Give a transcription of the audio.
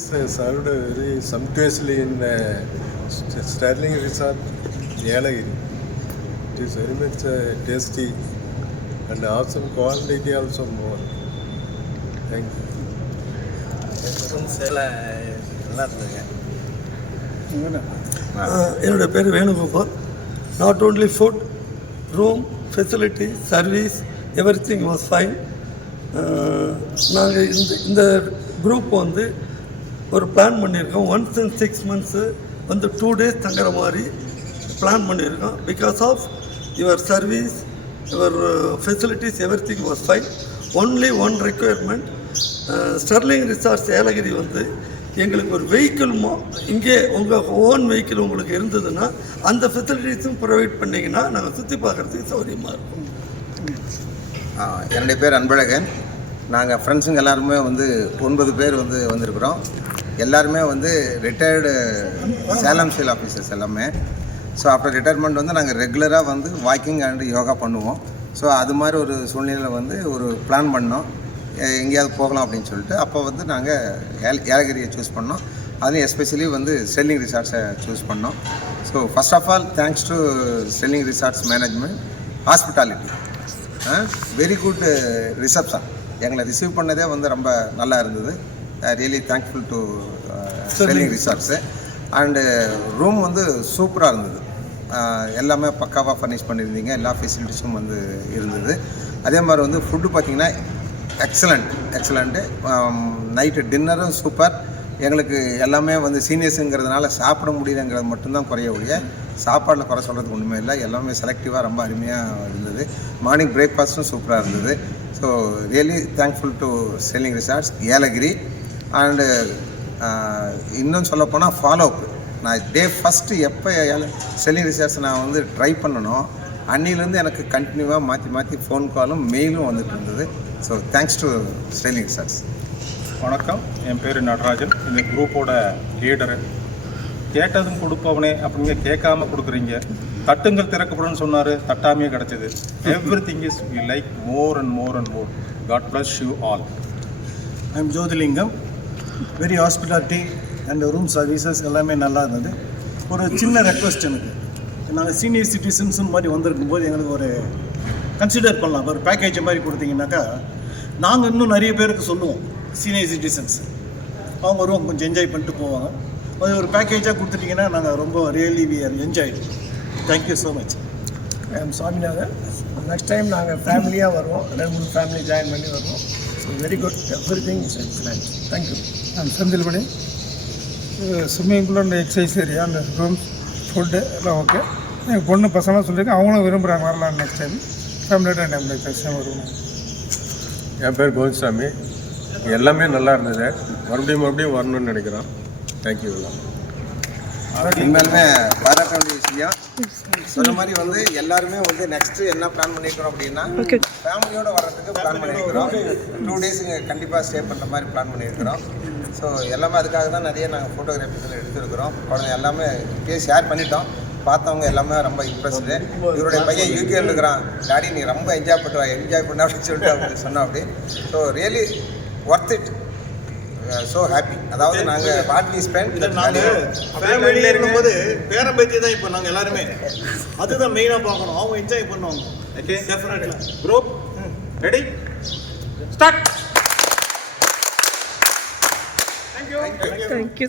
Served very sumptuously in Sterling Resort, Yelagiri. It is very much tasty and awesome quality also more. Thank you. என்னோட பேர் Venugopal. Not only food, room, facility, service, every thing was fine. நாங்கள் இந்த group வந்து ஒரு plan பண்ணியிருக்கோம். Once in 6 months வந்து 2 days தங்குற மாதிரி பிளான் பண்ணியிருக்கோம். Because of your service, your facilities, everything was fine. Only one requirement, Sterling Resorts Yelagiri வந்து எங்களுக்கு ஒரு வெஹிக்கிள் இங்கே உங்கள் ஓன் வெஹிக்கிள் உங்களுக்கு இருந்ததுன்னா அந்த ஃபெசிலிட்டிஸும் ப்ரொவைட் பண்ணிங்கன்னா நாங்கள் சுற்றி பார்க்குறதுக்கு சௌகரியமாக இருக்கும். என்னுடைய பேர் அன்பழகன். நாங்கள் ஃப்ரெண்ட்ஸுங்க எல்லாருமே வந்து 9 பேர் வந்திருக்கிறோம். எல்லாருமே ரிட்டையர்டு சேலம் சேல் ஆஃபீஸர்ஸ் எல்லாமே. ஸோ ஆஃப்டர் ரிட்டையர்மெண்ட் நாங்கள் ரெகுலராக வாக்கிங் அண்ட் யோகா பண்ணுவோம். ஸோ அது மாதிரி ஒரு சூழ்நிலையில் ஒரு பிளான் பண்ணோம், எங்கேயாவது போகலாம் அப்படின்னு சொல்லிட்டு. அப்போ நாங்கள் ஏலகிரியை சூஸ் பண்ணோம். அதுலேயும் எஸ்பெஷலி ஸ்டெர்லிங் ரிசார்ட்ஸை சூஸ் பண்ணோம். So first of all thanks to Sterling resorts management, hospitality, very good reception. எங்களை ரிசீவ் பண்ணதே ரொம்ப நல்லா இருந்தது. Really thankful to Sterling resorts. And room சூப்பராக இருந்தது. எல்லாமே பக்காவாக ஃபர்னிஷ் பண்ணியிருந்தீங்க. எல்லா ஃபெசிலிட்டிஸும் இருந்தது. அதே மாதிரி ஃபுட்டு பார்த்திங்கன்னா எக்ஸலண்ட்டு. Night டின்னரும் super. எங்களுக்கு எல்லாமே சீனியர்ஸுங்கிறதுனால சாப்பிட முடியலங்கிறது மட்டும்தான் குறைய ஒழிய சாப்பாடில் குறை சொல்கிறதுக்கு ஒன்றுமே இல்லை. எல்லாமே செலக்டிவாக ரொம்ப அருமையாக இருந்தது. மார்னிங் பிரேக்ஃபாஸ்ட்டும் சூப்பராக இருந்தது. So really thankful to Sterling Resorts Yelagiri. And இன்னும் சொல்லப்போனால் ஃபாலோ அப், நான் டே ஃபஸ்ட்டு எப்போ ஸ்டெர்லிங் ரிசார்ட்ஸ் நான் ட்ரை பண்ணணும் அன்னிலேருந்து எனக்கு கண்டினியூவாக மாற்றி ஃபோன் காலும் மெயிலும் வந்துட்டு இருந்தது. So thanks to Sterling Resorts. வணக்கம், என் பேர் நடராஜன். இந்த குரூப்போட லீடரு. கேட்டதும் கொடுப்பவனே அப்படிங்க கேட்காம கொடுக்குறீங்க. தட்டுங்கள் திறக்கப்படும் சொன்னார், தட்டாமையே கிடச்சிது. Everything is we like more and more and more. God bless you all. I am Jothilingam. Very hospitality and room services எல்லாமே நல்லா இருந்தது. ஒரு சின்ன ரெக்வஸ்ட், எனக்கு நாங்கள் சீனியர் சிட்டிசன்ஸ் மாதிரி வந்திருக்கும் போது எங்களுக்கு ஒரு கன்சிடர் பண்ணலாம். ஒரு பேக்கேஜ் மாதிரி கொடுத்தீங்கன்னாக்கா நாங்கள் இன்னும் நிறைய பேருக்கு சொல்லுவோம். சீனியர் சிட்டிசன்ஸ் அவங்க வருவாங்க, கொஞ்சம் என்ஜாய் பண்ணிட்டு போவாங்க. அது ஒரு பேக்கேஜாக கொடுத்துட்டிங்கன்னா நாங்கள் ரொம்ப really we are enjoy. Thank you so much. I am Saminathan. Next time நாங்கள் ஃபேமிலியாக வருவோம். 2-3 ஃபேமிலி ஜாயின் பண்ணி வருவோம். Very good, everything is excellent. Thank you. நான் Senthilmani. Swimming pool and exercise area, அந்த ரூம்ஸ், ஃபுட்டு எல்லாம் ஓகே. எங்கள் பொண்ணு பசங்களாம் சொல்லியிருக்கேன், அவங்களும் விரும்புகிறாங்க வரலாம். நெக்ஸ்ட் டைம் ஃபேமிலியோட நெக்ஸ்ட் டைம் வருவோம். என் பேர் கோவிந்தசாமி. எல்லாமே நல்லா இருந்தது. மறுபடியும் வரணும்னு நினைக்கிறோம். தேங்க்யூ. உண்மையிலுமே பாராட்ட வேண்டிய விஷயம். சொன்ன மாதிரி எல்லாருமே நெக்ஸ்ட்டு என்ன பிளான் பண்ணியிருக்கிறோம் அப்படின்னா ஃபேமிலியோடு வர்றதுக்கு பிளான் பண்ணியிருக்கிறோம். 2 days கண்டிப்பாக ஸ்டே பண்ணுற மாதிரி பிளான் பண்ணியிருக்கிறோம். ஸோ எல்லாமே அதுக்காக தான் நிறைய நாங்கள் ஃபோட்டோகிராஃபிஸில் எடுத்துருக்கிறோம். குழந்தை எல்லாமே ஷேர் பண்ணிட்டோம். பார்த்தவங்க எல்லாமே ரொம்ப இம்ப்ரெஸ்டு. இவருடைய பையன் யூகேல இருக்கிறான், டாடி நீ ரொம்ப என்ஜாய் பண்ண அப்படின்னு சொல்லிட்டு அப்படி சொன்னோம். அப்படி so really worth it. So happy. அதாவது நாங்கள் வாட் வி ஸ்பெண்ட் ஃபேமிலியில் இருக்கும்போது பேரம்பேத்தி தான் இப்போ நாங்கள் எல்லாருமே அதுதான் மெயினாக பார்க்கணும். அவங்க என்ஜாய் பண்ணுவாங்க. Okay, definitely. Group ready, start. Thank you.